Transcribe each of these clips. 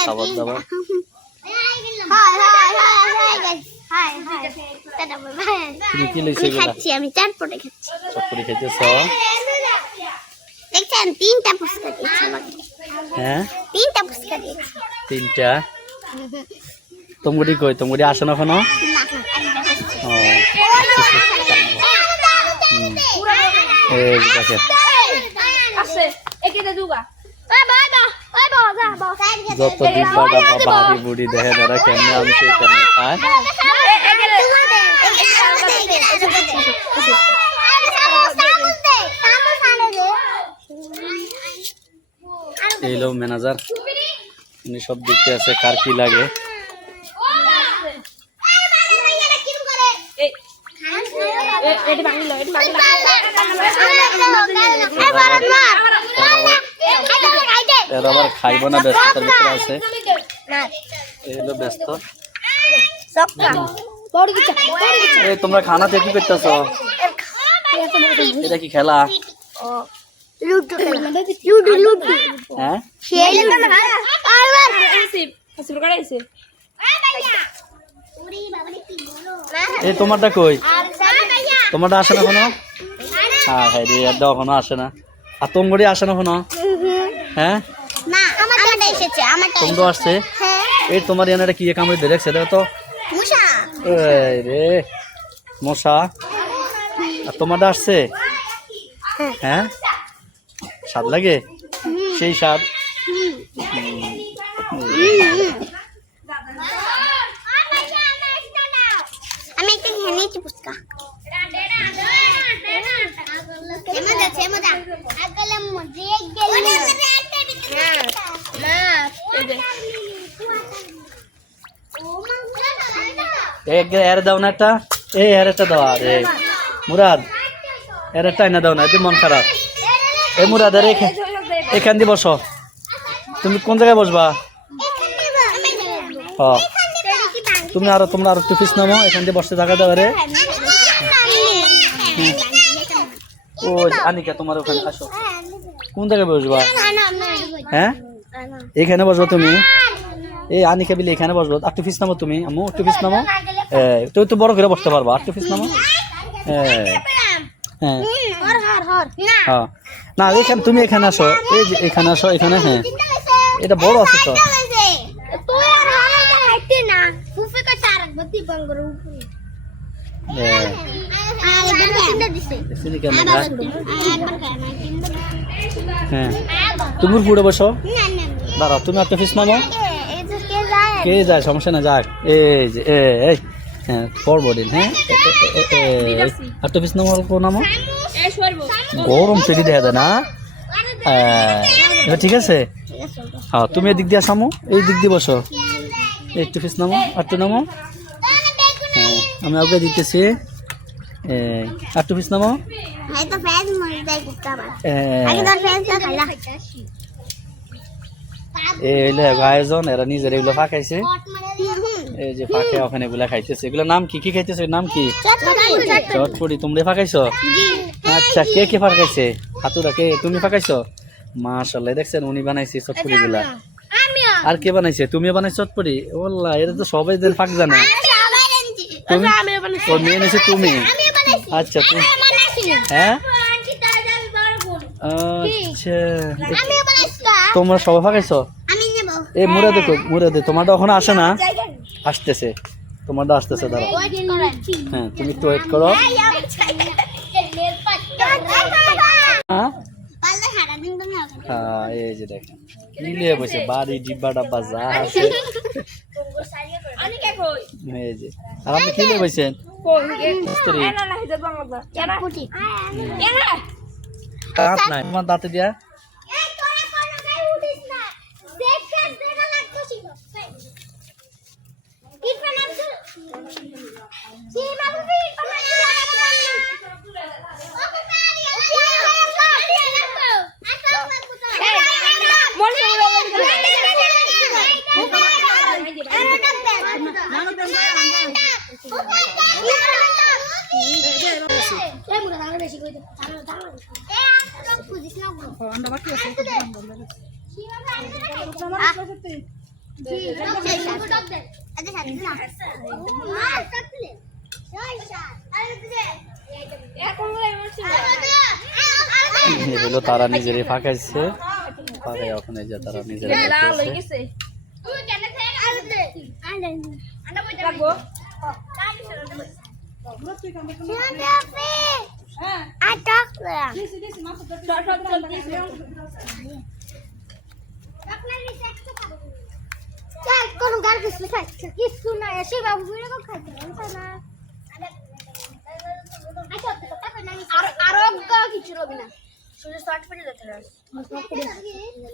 খাবার দাবার তুমি কি লইছো খাচ্ছি আমি চটপটি খাচ্ছি চটপটি খাইতেছ দেখছেন তিনটা পুস্কা দিয়েছে আমাকে হ্যাঁ তিনটা পুস্কা দিয়েছে তিনটা তোমগুড়ি কই তোমগুড়ি আসে না এখনো ও এই দেখে যত ডিব্বাটা বাড়ি বুড়ি দেখে তারা কেমনে আনছে কেমনে খায় এই লো ম্যানেজার উনি সব দেখতে আছে কার কি লাগে এর আবার খাইব না ব্যস্ততার ভিতরে আছে এই হলো ব্যস্ত এই তোমরা খানাতে কি করতেছ এটা কি খেলা হ্যাঁ এই তোমারটা কই তোমারটা আসে না কোনো হ্যাঁ হ্যাঁ রে আর দাও এখনো আসে না আর তোমগুড়ি আসে না কোনো হ্যাঁ তোমরা আসছে এই তোমার এনারা কি কামড়ে ধরে রাখছে দেখো তো এই রে মশা আর তোমারটা আসছে হ্যাঁ স্বাদ লাগে সেই স্বাদ আমি একটা খেয়েছি পুস্কা এর দাও না একটা এই এর একটা দাও আরে মুরাদ এর একটা না দাও না এতে মন খারাপ এই মুরাদ আরে এখান দিয়ে বসো তুমি কোন জায়গায় বসবা তুমি আরো তোমরা আরো একটু পিস নামো এখান দিয়ে বসতে জায়গা দাও রে ও আনিকা তোমার ওখানে আসো কোন জায়গায় বসবা হ্যাঁ এখানে বসবো তুমি এই আনিকা বিলি এখানে বসবো একটু পিস নামো তুমি আম্মু একটু পিস নামো তুই তো বড় করে বসতে পারবা একটু পিস নামো হ্যাঁ হ্যাঁ না এখানে তুমি এখানে আসো এই যে এখানে আসো এখানে হ্যাঁ এটা বড় আছে তো হ্যাঁ তুমি পুরো বসো দাঁড়াও তুমি একটা পিস নামো কে যায় সমস্যা না যাক এই যে এই হ্যাঁ পরবদিন হ্যাঁ একটা পিস নামো অল্প নামো গরম পেটি দেখা যায় না ঠিক আছে হ্যাঁ তুমি এদিক দিয়ে আসামো এই দিক দিয়ে বসো একটু পিস নামো একটু নামো হ্যাঁ আমি আগে দিতেছি একটু পিস নামো আয়োজন এরা নিজের এগুলো ফাঁকাইছে এই যে ফাঁকে ওখানে এগুলা খাইতেছে এগুলো নাম কি কি খাইতেছে নাম কি চটপটি তোমরা ফাঁকাইছো আচ্ছা কে কে ফাঁকাইছে হাতুরা কে তুমি ফাঁকাইছো মাশাআল্লাহ দেখছেন উনি বানাইছে চটপটি গুলা আর কে বানাইছে তুমি বানাইছো চটপটি ওল্লা এটা তো সবাই দিন ফাঁক জানে তুমি ও মেয়ে নিয়েছে তুমি আচ্ছা তুমি হ্যাঁ আচ্ছা তোমরা সবাই ফাঁকাইছো এই মুরাদে তোমারটা ওখানে আসে না আসতেছে তোমারটা আসতেছে দাঁড়াও হ্যাঁ তুমি একটু ওয়েট করো হ্যাঁ এই যে দেখেন মিলিয়ে বসে বাড়ি ডিব্বা ডাব্বা যা আছে এই যে আর আপনি কি লিয়ে বসেন তোমার দাঁতে দিয়া এগুলো তারা নিজেরই ফাঁকাইছে, ফাঁকাই ওখানে যে তারা নিজেরাই করতেছে। কিছু রবি না শুধু শর্ট পড়ে যেতে হবে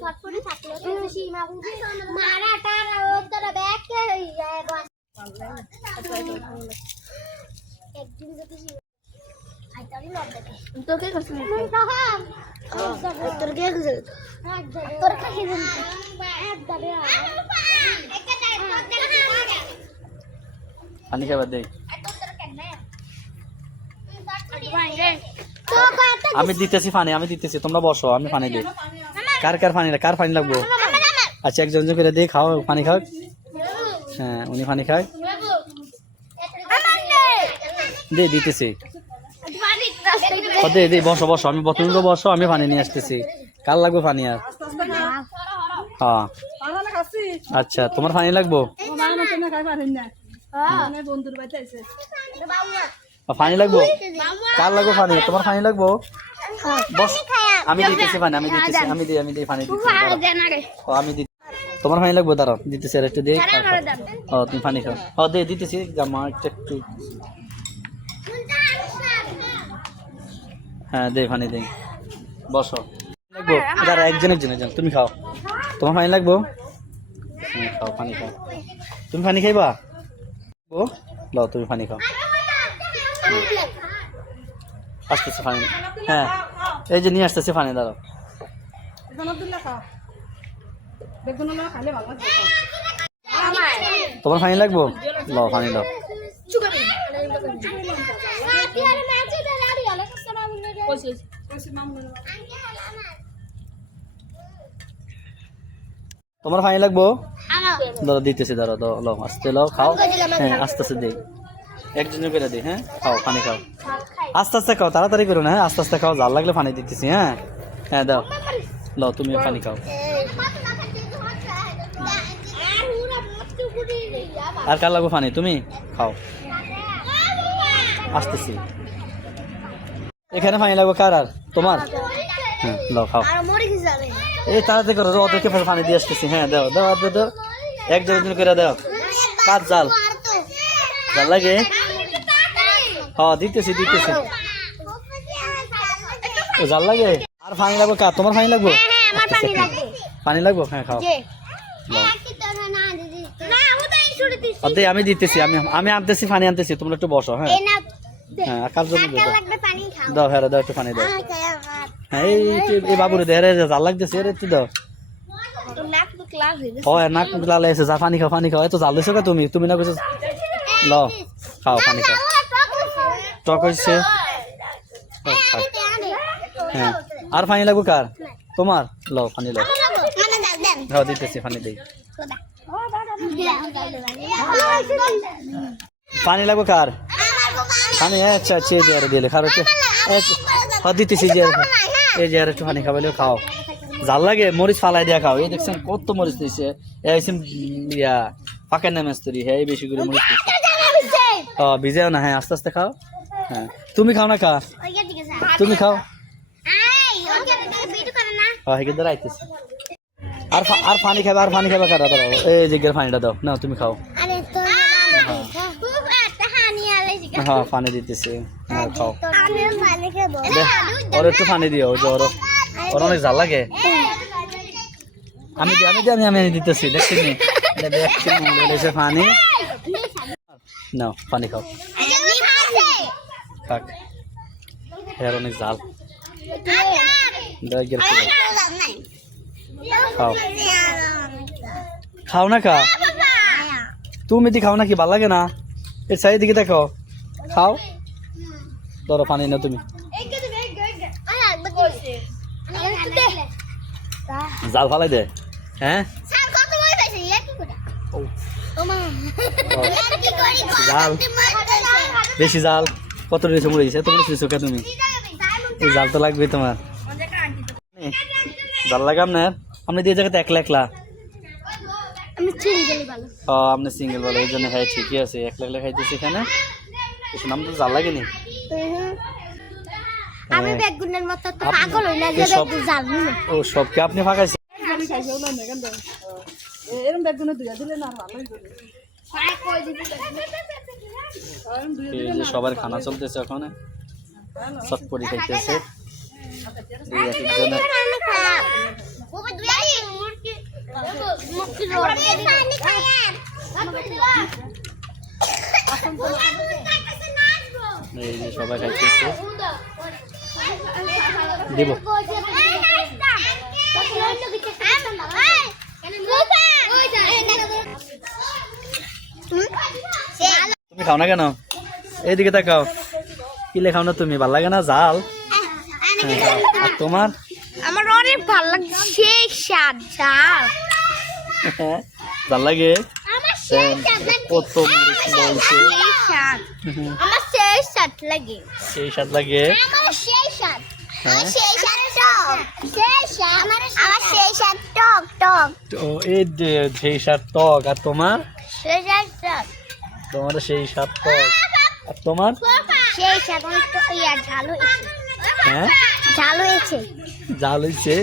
শর্ট পড়ে থাকলে সীমা বুঝি মারা টারা ওদের ব্যাক একদিন যদি আইতারি লব দেখে তোকে কষ্ট নেই তোর কে গেছে তোর কে গেছে এক দাবে পানি খাবার দেই, আমি দিতেছি পানি, আমি দিতেছি, তোমরা বসো, আমি পানি দিই। কার কার পানি, কার পানি লাগবো? আচ্ছা একজন জন করে দিয়ে খাও, পানি খাও। হ্যাঁ উনি পানি খায়, দে দিতেছি। দে দে বসো বসো, আমি তুমি বসো, আমি পানি নিয়ে আসতেছি। কার লাগবে পানি? আর হ্যাঁ আচ্ছা তোমার পানি লাগবো? পানি লাগবো? কার লাগবো পানি? তোমার পানি লাগবো? বস, আমি দিতেছি পানি, আমি দিতেছি, আমি দিই পানি দিতেছি। আমি দিই, তোমার পানি লাগবো? দাঁড়াও দিতেছি, আর একটু দে। ও তুমি পানি খাও। ও দে দিতেছি, জামা একটু। হ্যাঁ দে পানি দে, বসো। লাগবো দাঁড়া, একজন তুমি খাও। তোমার পানি লাগবো? খাও পানি খাও। তুমি পানি খাইবা? ও লও তুমি পানি খাও। আসতেছে পানি, হ্যাঁ এই যে নিয়ে আসতেছে পানি, দাঁড়াও। তোমার পানি লাগবো? লও পানি লও। তোমার পানি লাগবো? দাঁড়াও দিতেছি, দাঁড়াও দাও, লও আস্তে লও, খাও। হ্যাঁ আস্তে আস্তে দিই, একজন করে দিই। হ্যাঁ খাও পানি খাও, আস্তে আস্তে খাও, তাড়াতাড়ি করো না। হ্যাঁ আস্তে আস্তে খাও, জাল লাগলে পানি দিতেছি। হ্যাঁ হ্যাঁ দাও, লও তুমিও পানি খাও। আর কার লাগবো পানি? তুমি খাও, আসতেছি। এখানে পানি লাগবো কার? আর তোমার? হ্যাঁ লও খাও। এই তাড়াতাড়ি করো, ওদেরকে পানি দিয়ে আসতেছি। হ্যাঁ দাও দাও দাও দাও, একজন করে দাও। কার জাল? জাল লাগে? হ্যাঁ দিতেছি দিতেছি, জাল লাগে। আর পানি লাগবো কার? তোমার পানি লাগবো? পানি লাগবো? হ্যাঁ খাও। আমি দিতেছি, আমি আনতেছি, পানি আনতেছি, তোমরা একটু বসো। হ্যাঁ হ্যাঁ কার জন্য দাও, হ্যাঁ দাও একটু পানি দাও। হ্যাঁ এই বাবুরে দে, জাল লাগতেছে, একটু দাও। ও নাক মুখ লাল হয়েছে, যা পানি খাও, পানি খাও। এত জাল দিছো কে তুমি? তুমি না কিছু লও, খাও পানি খাও। টক হয়েছে। হ্যাঁ আর পানি লাগবো কার? তোমার? লও পানি লও। হ্যাঁ দিতেছি, পানি দিই। পানি লাগবো কার? পানি? আচ্ছা আচ্ছা এই যে আর দিলে খাও একটু। দিতেছি যে এই যে আর একটু পানি খাবাইলেও খাও। জাল লাগে? মরিচ ফালাই দিয়া খাও। এই দেখছেন কত মরিচ দিয়েছে, ইয়া পাকের নামে তৈরি। হ্যাঁ বেশি করে মরিচ দিয়েছে। ও ভিজাও না? হ্যাঁ আস্তে আস্তে খাও। হ্যাঁ তুমি খাও না? তুমি খাও। আইতেছি। আর পানি খাবে? আর পানি খাবে কারা? দাও এই জিগের পানিটা দাও না, তুমি খাও। হ্যাঁ পানি দিতেছি, হ্যাঁ খাও। ওর একটু পানি দিও, ওর অনেক জাল লাগে। আমি দিতেছি, দেখছি পানি নাও, পানি খাও। খাক, এর অনেক জাল। খাও খাও না খা, তুমি দি খাও নাকি? ভাল লাগে না? এর সাইড দিকে দেখো, খাও। ধরো পানি না তুমি। জাল ফালাই দে। হ্যাঁ স্যার কত বই পাইছে ইয়া কি করে ও, ও মা ও, কি করি জাল বেশি জাল কত রয়েছে মরে গেছে, এত বড় কিছু কে তুমি? এই জাল তো লাগবে তোমার। জাল লাগাম না আপনি দিয়ে জায়গাতে একলা একলা। আমি চিংড়ি ভালো ও আপনি সিঙ্গেল বলে এই জন্য। হ্যাঁ ঠিকই আছে, একলা একলা খাইতেছি এখানে। এসব নাম তো জাল লাগেনি। আমি বেগুনের মতো তো পাগল হই না যে সব- বেগুন জাল নিব ও সবকে আপনি ফাঁকাইছেন? এরম বেগুনে দুইয়া দিলে না ভালোই করে। এই যে সবার খানা চলতেছে ওখানে, চটপটি খাইতেছে। এই এক একজনের আমি খায়া ওবে দুয়া দি মুরগি রোড পানি খায়া এই যে সবাই খাইতেছে। দিব তুমি খাও না কেন? এইদিকে তাকাও, কিলে খাও না তুমি? ভাল লাগে না জাল? হ্যাঁ, আর তোমার? আমার অনেক ভালো লাগছে সেই স্বাদ ঝাল হ্যাঁ, জাল লাগে। আমার সেই স্বাদ কত মরিচ বলছে, সেই স্বাদ আমার সেই স্বাদ লাগে সেই স্বাদ লাগে। আমার সেই স্বাদ হ্যাঁ সেই স্বাদ টক সেই স্বাদ আমার সেই স্বাদ টক টক তো এই যে সেই স্বাদ টক, আর তোমার? সেই স্বাদ টক তোমার সেই স্বাদ টক, আর তোমার? সেই স্বাদ অনেক ইয়া ঝাল হয়েছে হ্যাঁ ঝাল হয়েছে জাল হইছে।